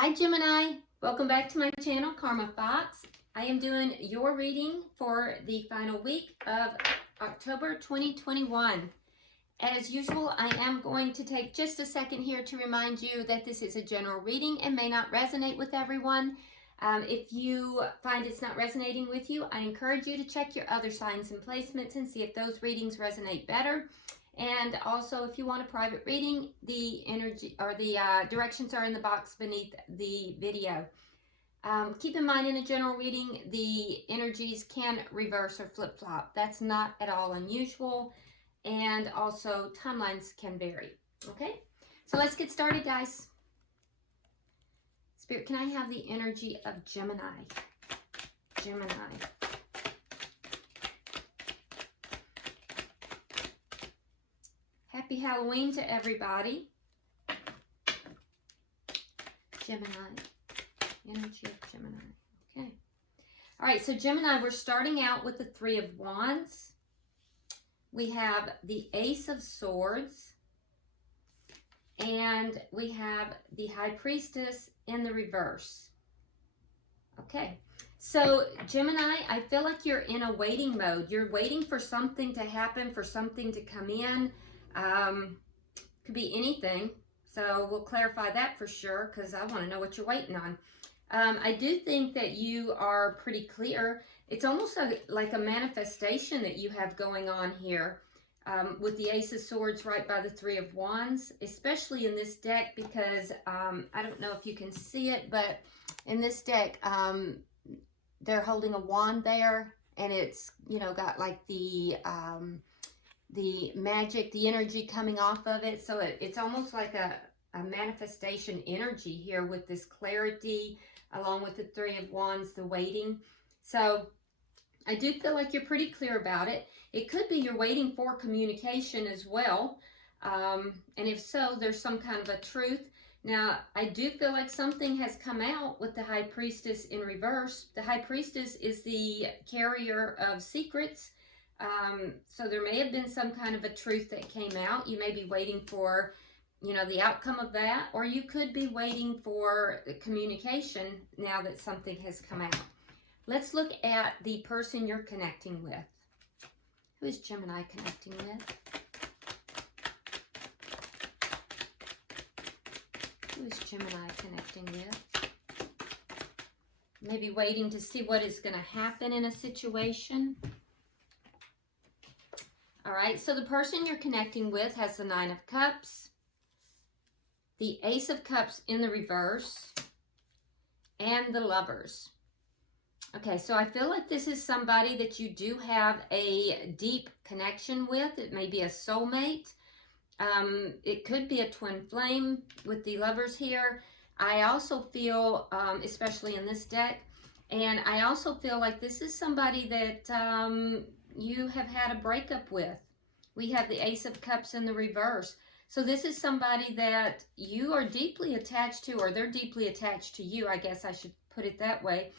Hi Gemini, welcome back to my channel, Karma Fox. I am doing your reading for the final week of October 2021. As usual, I am going to take just a second here to remind you that this is a general reading and may not resonate with everyone. If you find it's not resonating with you, I encourage you to check your other signs and placements and see if those readings resonate better. And also, if you want a private reading, the energy or the directions are in the box beneath the video. Keep in mind, in a general reading, the energies can reverse or flip-flop. That's not at all unusual. And also, timelines can vary. Okay, so let's get started, guys. Spirit, can I have the energy of Gemini? Gemini. Happy Halloween to everybody. Gemini. Energy of Gemini. Okay. All right, so Gemini, we're starting out with the Three of Wands. We have the Ace of Swords. And we have the High Priestess in the reverse. Okay. So Gemini, I feel like you're in a waiting mode. You're waiting for something to happen, for something to come in. Could be anything, so we'll clarify that for sure, because I want to know what you're waiting on. I do think that you are pretty clear. It's almost like a manifestation that you have going on here, with the Ace of Swords right by the Three of Wands, especially in this deck, because I don't know if you can see it, but in this deck, they're holding a wand there, and it's, you know, got like the magic, the energy coming off of it. So it's almost like a manifestation energy here with this clarity, along with the Three of Wands, the waiting. So I do feel like you're pretty clear about it. It could be you're waiting for communication as well. And if so, there's some kind of a truth. Now, I do feel like something has come out with the High Priestess in reverse. The High Priestess is the carrier of secrets. So there may have been some kind of a truth that came out. You may be waiting for, you know, the outcome of that, or you could be waiting for communication now that something has come out. Let's look at the person you're connecting with. Who is Gemini connecting with? Who is Gemini connecting with? Maybe waiting to see what is going to happen in a situation. All right, so the person you're connecting with has the Nine of Cups, the Ace of Cups in the reverse, and the Lovers. Okay, so I feel like this is somebody that you do have a deep connection with. It may be a soulmate. It could be a twin flame with the Lovers here. I also feel, especially in this deck, and I also feel like this is somebody that you have had a breakup with. We have the Ace of Cups in the reverse. So this is somebody that you are deeply attached to, or they're deeply attached to you. I guess I should put it that way.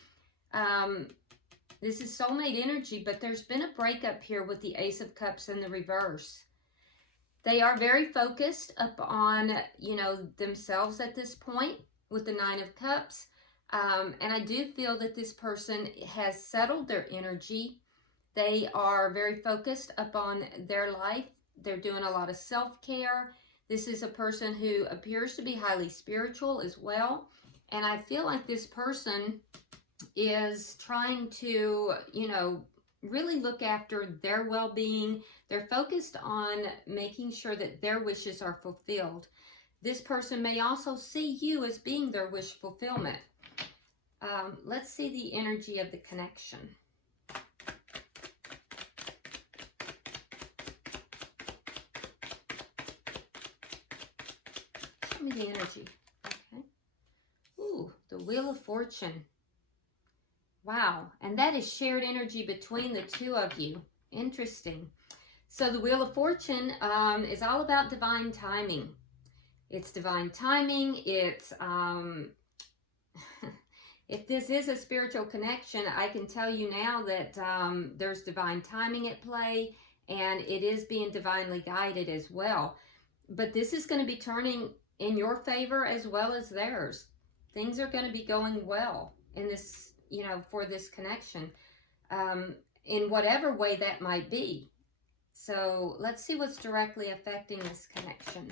This is soulmate energy, but there's been a breakup here with the Ace of Cups in the reverse. They are very focused up on, you know, themselves at this point with the Nine of Cups. And I do feel that this person has settled their energy. They are very focused upon their life. They're doing a lot of self-care. This is a person who appears to be highly spiritual as well. And I feel like this person is trying to, you know, really look after their well-being. They're focused on making sure that their wishes are fulfilled. This person may also see you as being their wish fulfillment. Let's see the energy of the connection. Show me the energy. Okay. Ooh, the Wheel of Fortune. Wow, and that is shared energy between the two of you. Interesting. So the Wheel of Fortune is all about divine timing. It's divine timing. It's, if this is a spiritual connection, I can tell you now that there's divine timing at play, and it is being divinely guided as well. But this is going to be turning in your favor as well as theirs. Things are going to be going well in this, you know, for this connection, in whatever way that might be. So let's see what's directly affecting this connection.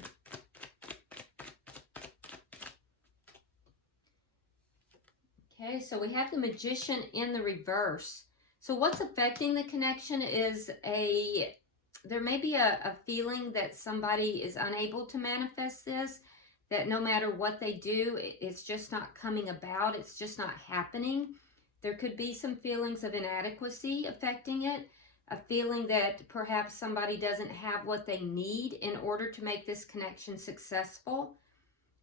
Okay, so we have the Magician in the reverse. So what's affecting the connection is there may be a feeling that somebody is unable to manifest this, that no matter what they do, it's just not coming about, it's just not happening. There could be some feelings of inadequacy affecting it, a feeling that perhaps somebody doesn't have what they need in order to make this connection successful.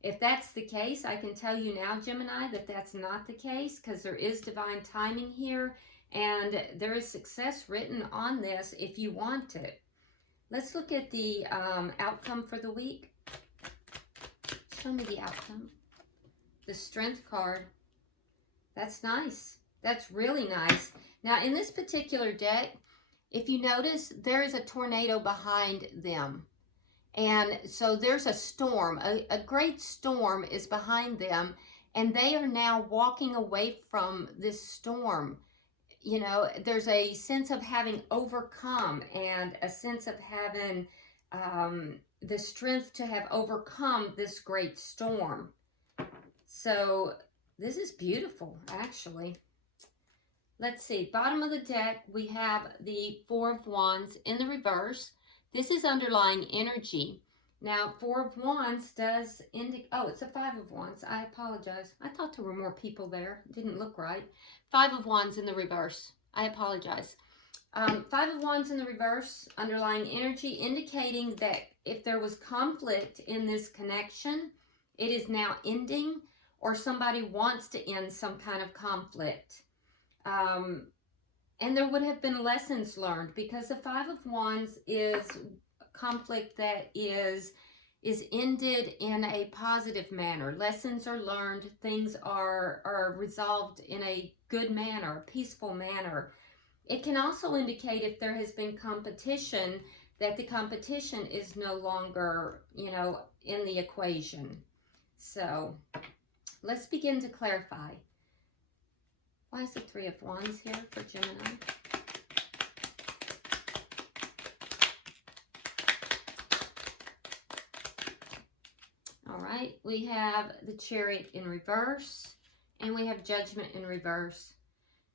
If that's the case, I can tell you now, Gemini, that that's not the case, because there is divine timing here, and there is success written on this if you want it. Let's look at the outcome for the week. Show me the outcome. The Strength card. That's nice. That's really nice. Now, in this particular deck, if you notice, there is a tornado behind them. And so there's a storm, a great storm is behind them, and they are now walking away from this storm. You know, there's a sense of having overcome and a sense of having the strength to have overcome this great storm. So this is beautiful, actually. Let's see, bottom of the deck, we have the Four of Wands in the reverse. This is underlying energy. Now, Four of Wands does indicate, oh, it's a Five of Wands. I apologize. I thought there were more people there. It didn't look right. Five of Wands in the reverse. I apologize. Five of Wands in the reverse, underlying energy, indicating that if there was conflict in this connection, it is now ending, or somebody wants to end some kind of conflict. And there would have been lessons learned, because the Five of Wands is conflict that is ended in a positive manner. Lessons are learned, things are resolved in a good manner, a peaceful manner. It can also indicate, if there has been competition, that the competition is no longer, you know, in the equation. So let's begin to clarify. Why is the Three of Wands here for Gemini? All right, we have the Chariot in reverse, and we have Judgment in reverse.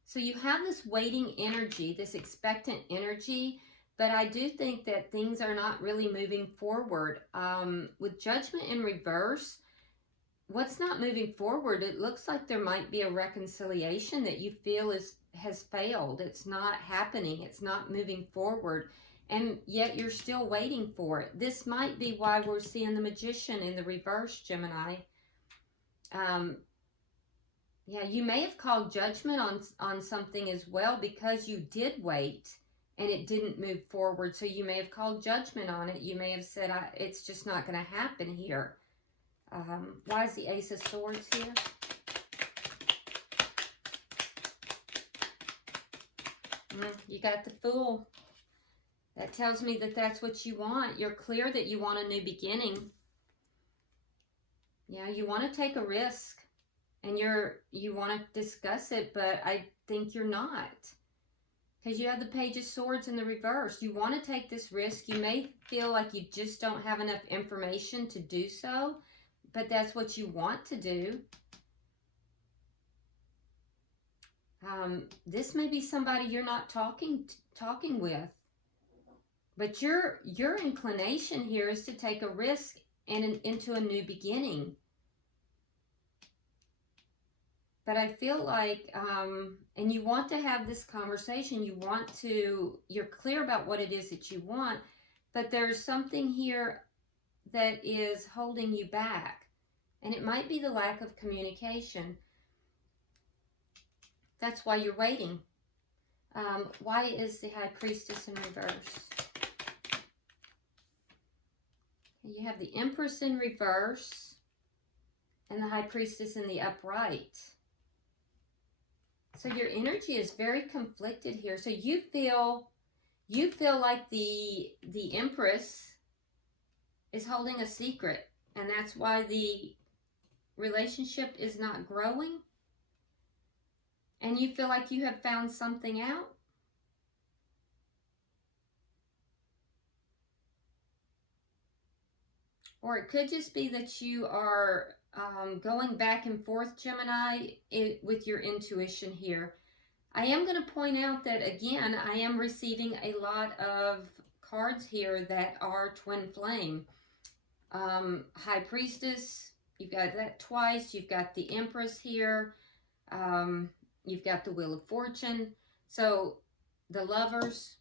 So you have this waiting energy, this expectant energy, but I do think that things are not really moving forward. With Judgment in reverse, what's not moving forward, it looks like there might be a reconciliation that you feel has failed. It's not happening. It's not moving forward. And yet you're still waiting for it. This might be why we're seeing the Magician in the reverse, Gemini. Yeah, you may have called judgment on something as well, because you did wait and it didn't move forward. So you may have called judgment on it. You may have said, it's just not going to happen here. Why is the Ace of Swords here? You got the Fool. That tells me that that's what you want. You're clear that you want a new beginning. Yeah, you want to take a risk, and you want to discuss it, but I think you're not, because you have the Page of Swords in the reverse. You want to take this risk. You may feel like you just don't have enough information to do so, but that's what you want to do. This may be somebody you're not talking with, but your inclination here is to take a risk and into a new beginning. But I feel like, and you want to have this conversation, you're clear about what it is that you want, but there's something here that is holding you back. And it might be the lack of communication. That's why you're waiting. Why is the High Priestess in reverse? You have the Empress in reverse and the High Priestess in the upright. So your energy is very conflicted here. So you feel like the Empress is holding a secret, and that's why the relationship is not growing and you feel like you have found something out. Or it could just be that you are going back and forth, Gemini, with your intuition here. I am going to point out that, again, I am receiving a lot of cards here that are twin flame. High Priestess, you've got that twice. You've got the Empress here. You've got the Wheel of Fortune. So the Lovers.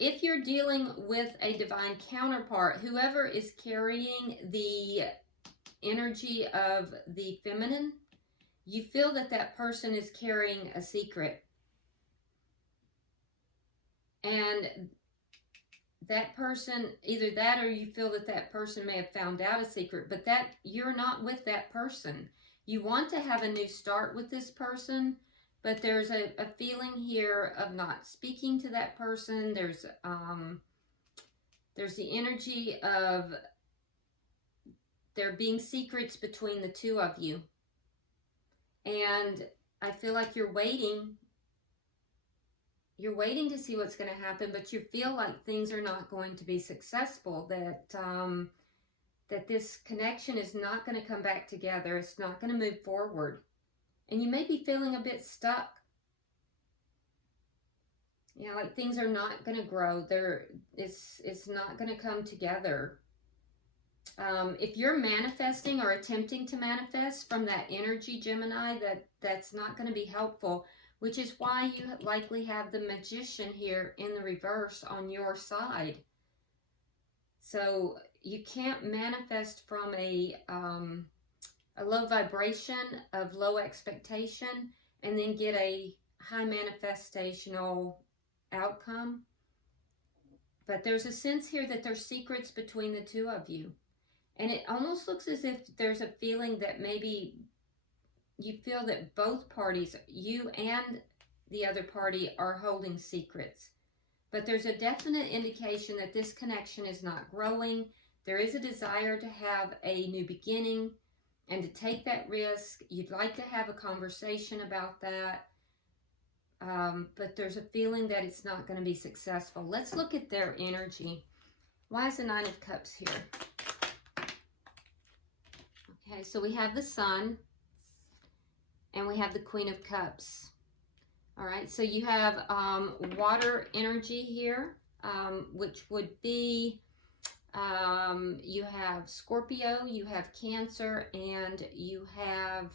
If you're dealing with a divine counterpart, whoever is carrying the energy of the feminine, you feel that that person is carrying a secret. And that person, either that or you feel that that person may have found out a secret, but that you're not with that person. You want to have a new start with this person, but there's a feeling here of not speaking to that person. There's the energy of there being secrets between the two of you. And I feel like you're waiting. You're waiting to see what's going to happen, but you feel like things are not going to be successful, that that this connection is not going to come back together. It's not going to move forward. And you may be feeling a bit stuck. You know, like things are not going to grow. It's not going to come together. If you're manifesting or attempting to manifest from that energy, Gemini, that's not going to be helpful, which is why you likely have the Magician here in the reverse on your side. So you can't manifest from a low vibration of low expectation and then get a high manifestational outcome. But there's a sense here that there's secrets between the two of you. And it almost looks as if there's a feeling that maybe you feel that both parties, you and the other party, are holding secrets. But there's a definite indication that this connection is not growing. There is a desire to have a new beginning and to take that risk. You'd like to have a conversation about that. But there's a feeling that it's not going to be successful. Let's look at their energy. Why is the Nine of Cups here? Okay, so we have the Sun and we have the Queen of Cups. All right, so you have water energy here, which would be, you have Scorpio, you have Cancer, and you have,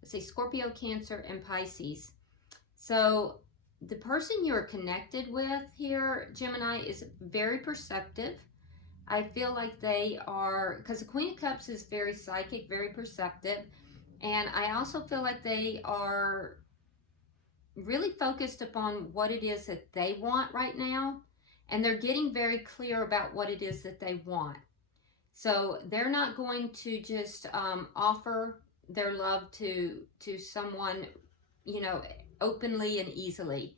let's see, Scorpio, Cancer, and Pisces. So the person you're connected with here, Gemini, is very perceptive. I feel like they are, because the Queen of Cups is very psychic, very perceptive. And I also feel like they are really focused upon what it is that they want right now. And they're getting very clear about what it is that they want. So they're not going to just offer their love to someone, you know, openly and easily.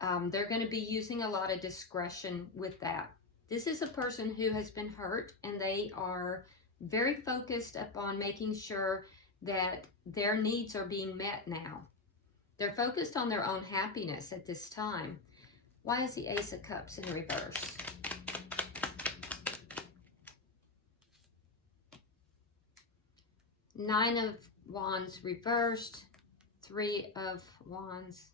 They're going to be using a lot of discretion with that. This is a person who has been hurt, and they are very focused upon making sure that their needs are being met now. They're focused on their own happiness at this time. Why is the Ace of Cups in reverse? Nine of Wands reversed. Three of Wands.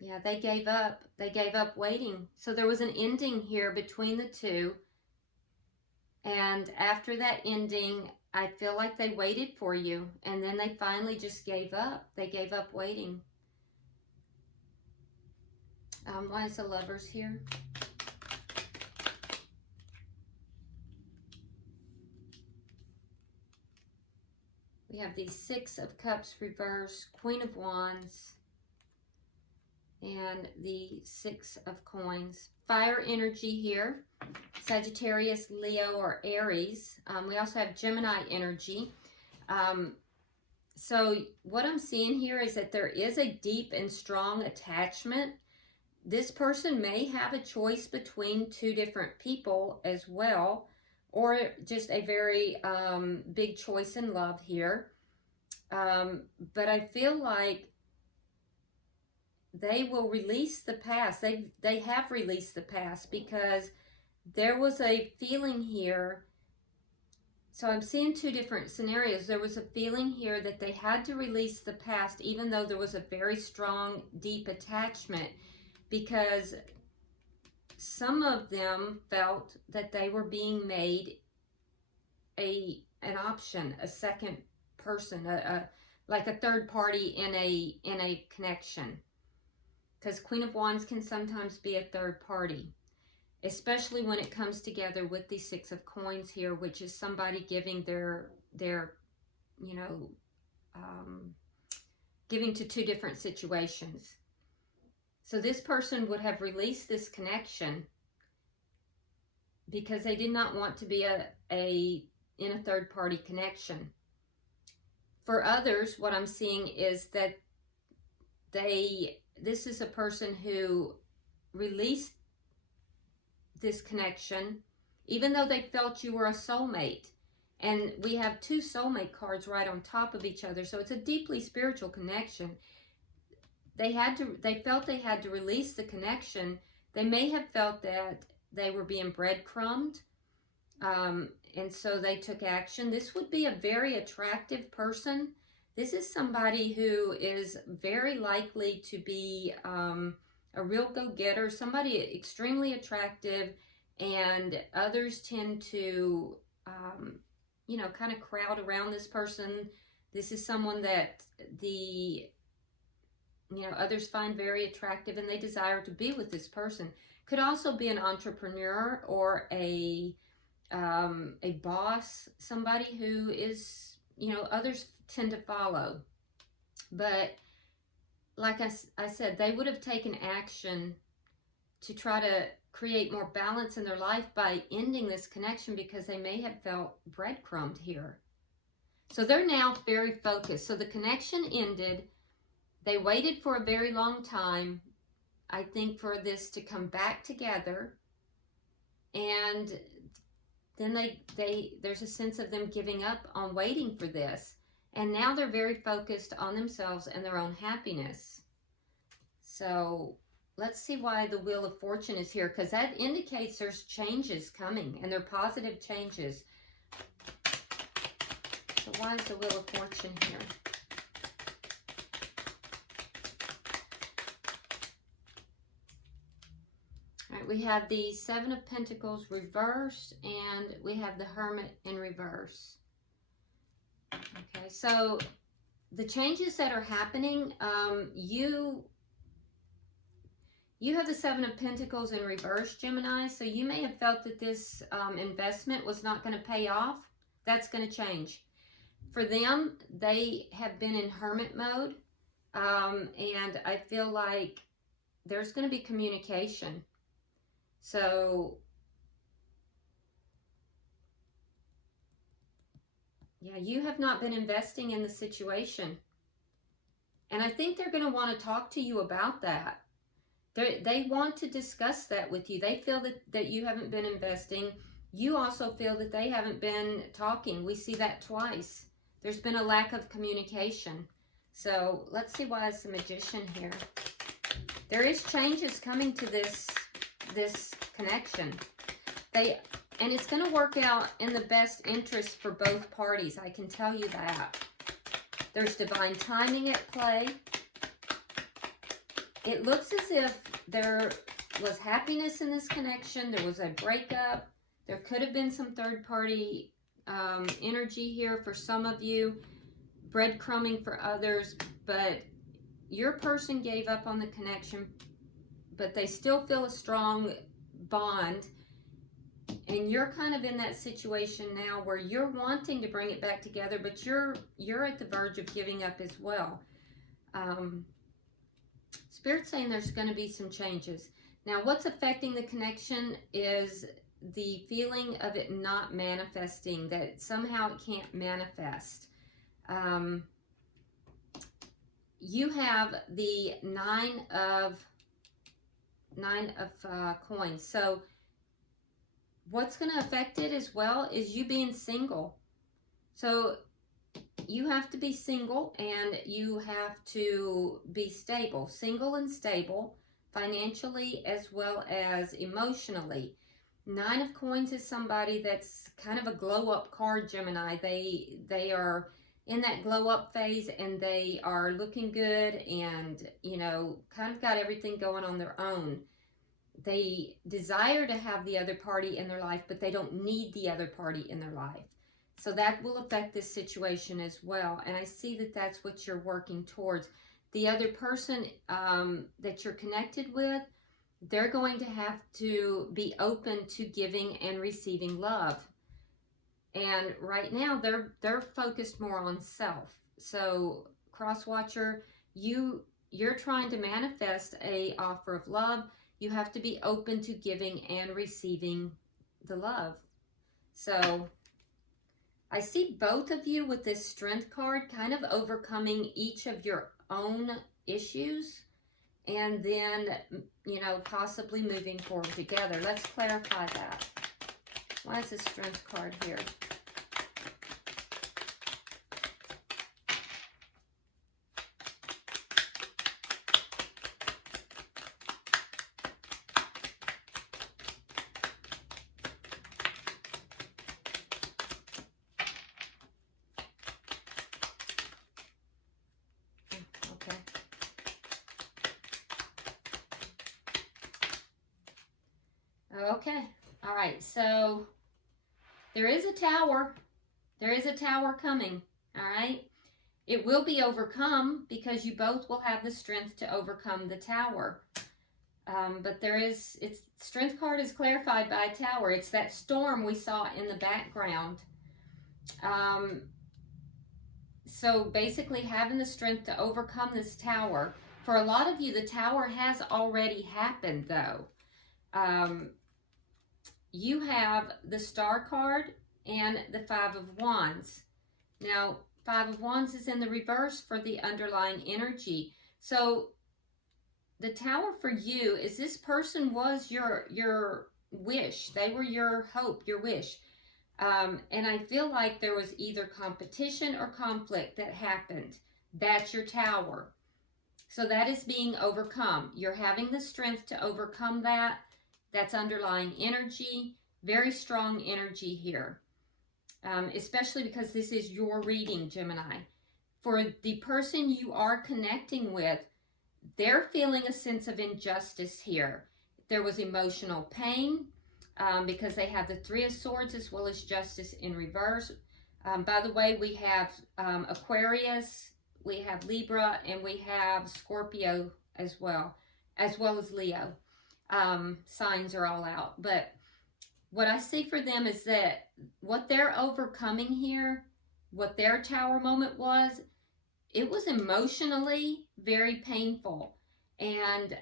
Yeah, they gave up. They gave up waiting. So there was an ending here between the two. And after that ending, I feel like they waited for you. And then they finally just gave up. They gave up waiting. Why is the Lovers here? We have the Six of Cups reversed, Queen of Wands, and the Six of Coins. Fire energy here, Sagittarius, Leo, or Aries. We also have Gemini energy. So what I'm seeing here is that there is a deep and strong attachment This person may have a choice between two different people as well, or just a very big choice in love here. But I feel like they will release the past. They have released the past, because there was a feeling here. So I'm seeing two different scenarios. There was a feeling here that they had to release the past, even though there was a very strong, deep attachment, because some of them felt that they were being made an option, a second person, like a third party in a connection. Because Queen of Wands can sometimes be a third party, especially when it comes together with the Six of Coins here, which is somebody giving their you know, giving to two different situations. So this person would have released this connection because they did not want to be in a third party connection. For others, what I'm seeing is that this is a person who released this connection, even though they felt you were a soulmate. And we have two soulmate cards right on top of each other, so it's a deeply spiritual connection. They felt they had to release the connection. They may have felt that they were being breadcrumbed, and so they took action. This would be a very attractive person. This is somebody who is very likely to be a real go-getter, somebody extremely attractive, and others tend to, you know, kind of crowd around this person. This is someone that others find very attractive, and they desire to be with this person. Could also be an entrepreneur or a boss, somebody who is, others tend to follow. But like I said, they would have taken action to try to create more balance in their life by ending this connection, because they may have felt breadcrumbed here. So they're now very focused. So the connection ended. They waited for a very long time, I think, for this to come back together. And then there's a sense of them giving up on waiting for this. And now they're very focused on themselves and their own happiness. So let's see why the Wheel of Fortune is here, because that indicates there's changes coming, and they're positive changes. So why is the Wheel of Fortune here? All right, we have the Seven of Pentacles reversed, and we have the Hermit in reverse. Okay, so the changes that are happening, you have the Seven of Pentacles in reverse, Gemini, so you may have felt that this investment was not going to pay off. That's going to change. For them, they have been in hermit mode, and I feel like there's going to be communication. So, yeah, you have not been investing in the situation. And I think they're going to want to talk to you about that. They want to discuss that with you. They feel that you haven't been investing. You also feel that they haven't been talking. We see that twice. There's been a lack of communication. So let's see why it's the Magician here. There is changes coming to this connection. And it's going to work out in the best interest for both parties. I can tell you that. There's divine timing at play. It looks as if there was happiness in this connection. There was a breakup. There could have been some third-party energy here for some of you, breadcrumbing for others, but your person gave up on the connection, but they still feel a strong bond, and you're kind of in that situation now where you're wanting to bring it back together, but you're at the verge of giving up as well. Spirit's saying there's going to be some changes. Now, what's affecting the connection is the feeling of it not manifesting, that somehow it can't manifest. You have the Nine of Nine of Coins. So what's going to affect it as well is you being single. So you have to be single and you have to be stable. Single and stable financially as well as emotionally. Nine of Coins is somebody that's kind of a glow up card, Gemini. They are in that glow up phase and they are looking good and, you know, kind of got everything going on their own. They desire to have the other party in their life, but they don't need the other party in their life. So that will affect this situation as well. And I see that that's what you're working towards. The other person that you're connected with, they're going to have to be open to giving and receiving love. And right now, they're focused more on self. So, cross watcher, you're trying to manifest a offer of love. You have to be open to giving and receiving the love. So, I see both of you with this Strength card kind of overcoming each of your own issues and then, you know, possibly moving forward together. Let's clarify that. Why is this Strength card here? Okay, all right, so there is a tower. There is a tower coming, all right? It will be overcome because you both will have the strength to overcome the tower. But Strength card is clarified by a tower. It's that storm we saw in the background. So basically having the strength to overcome this tower. For a lot of you, the tower has already happened, though. You have the Star card and the Five of Wands. Now, Five of Wands is in the reverse for the underlying energy. So the tower for you is this person was your wish. They were your hope, your wish. And I feel like there was either competition or conflict that happened. That's your tower. So that is being overcome. You're having the strength to overcome that. That's underlying energy, very strong energy here, especially because this is your reading, Gemini. For the person you are connecting with, they're feeling a sense of injustice here. There was emotional pain because they have the Three of Swords as well as Justice in reverse. By the way, we have Aquarius, we have Libra, and we have Scorpio as well as Leo. Signs are all out. But what I see for them is that what they're overcoming here, what their tower moment was, it was emotionally very painful. And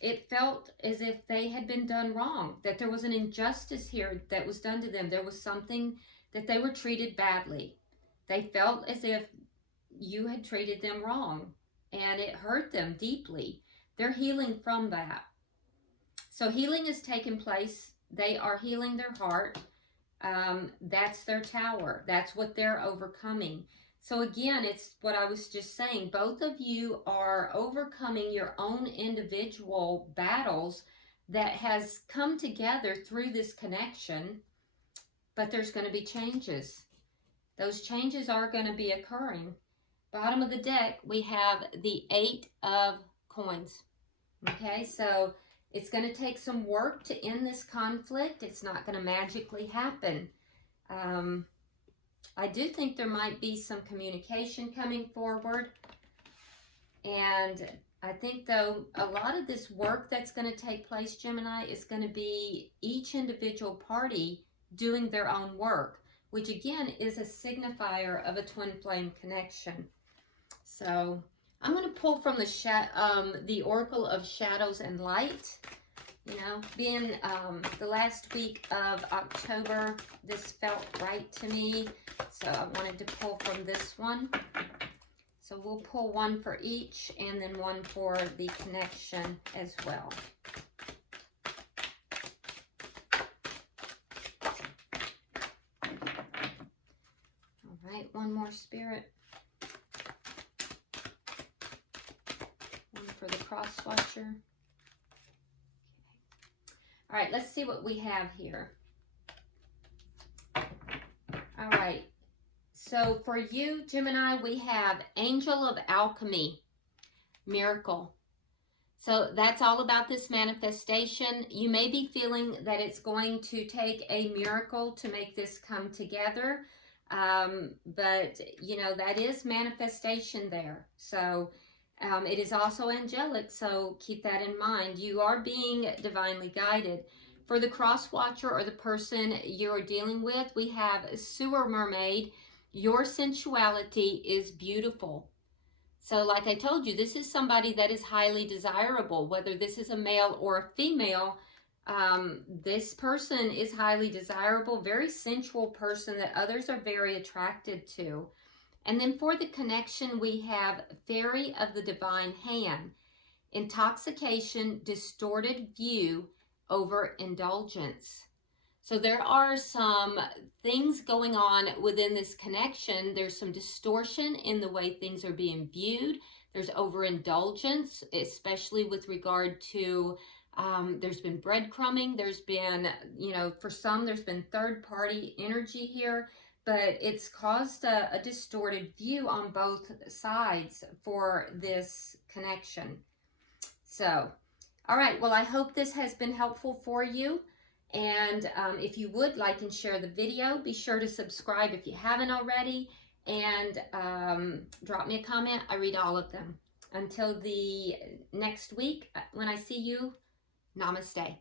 it felt as if they had been done wrong, that there was an injustice here that was done to them. There was something that they were treated badly. They felt as if you had treated them wrong, and it hurt them deeply. They're healing from that. So healing has taken place. They are healing their heart. That's their tower. That's what they're overcoming. So again, it's what I was just saying. Both of you are overcoming your own individual battles that has come together through this connection, but there's going to be changes. Those changes are going to be occurring. Bottom of the deck, we have the Eight of Coins. Okay, so it's going to take some work to end this conflict. It's not going to magically happen. I do think there might be some communication coming forward. And I think, though, a lot of this work that's going to take place, Gemini, is going to be each individual party doing their own work, which, again, is a signifier of a twin flame connection. So I'm going to pull from the Oracle of Shadows and Light. You know, being the last week of October, this felt right to me. So I wanted to pull from this one. So we'll pull one for each and then one for the connection as well. Spirit. One for the cross watcher. All right, let's see what we have here. All right, so for you, Gemini, we have Angel of Alchemy, Miracle. So that's all about this manifestation. You may be feeling that it's going to take a miracle to make this come together. But, you know, that is manifestation there. So it is also angelic. So keep that in mind. You are being divinely guided. For the cross watcher or the person you're dealing with, we have Sewer Mermaid. Your sensuality is beautiful. So like I told you, this is somebody that is highly desirable, whether this is a male or a female. This person is highly desirable, very sensual person that others are very attracted to. And then for the connection, we have Fairy of the Divine Hand, intoxication, distorted view over indulgence. So there are some things going on within this connection. There's some distortion in the way things are being viewed. There's overindulgence, especially with regard to, there's been breadcrumbing. There's been, you know, for some, there's been third-party energy here, but it's caused a distorted view on both sides for this connection. So, all right, well, I hope this has been helpful for you. And if you would like and share the video, be sure to subscribe if you haven't already, and drop me a comment. I read all of them. Until the next week, when I see you, namaste.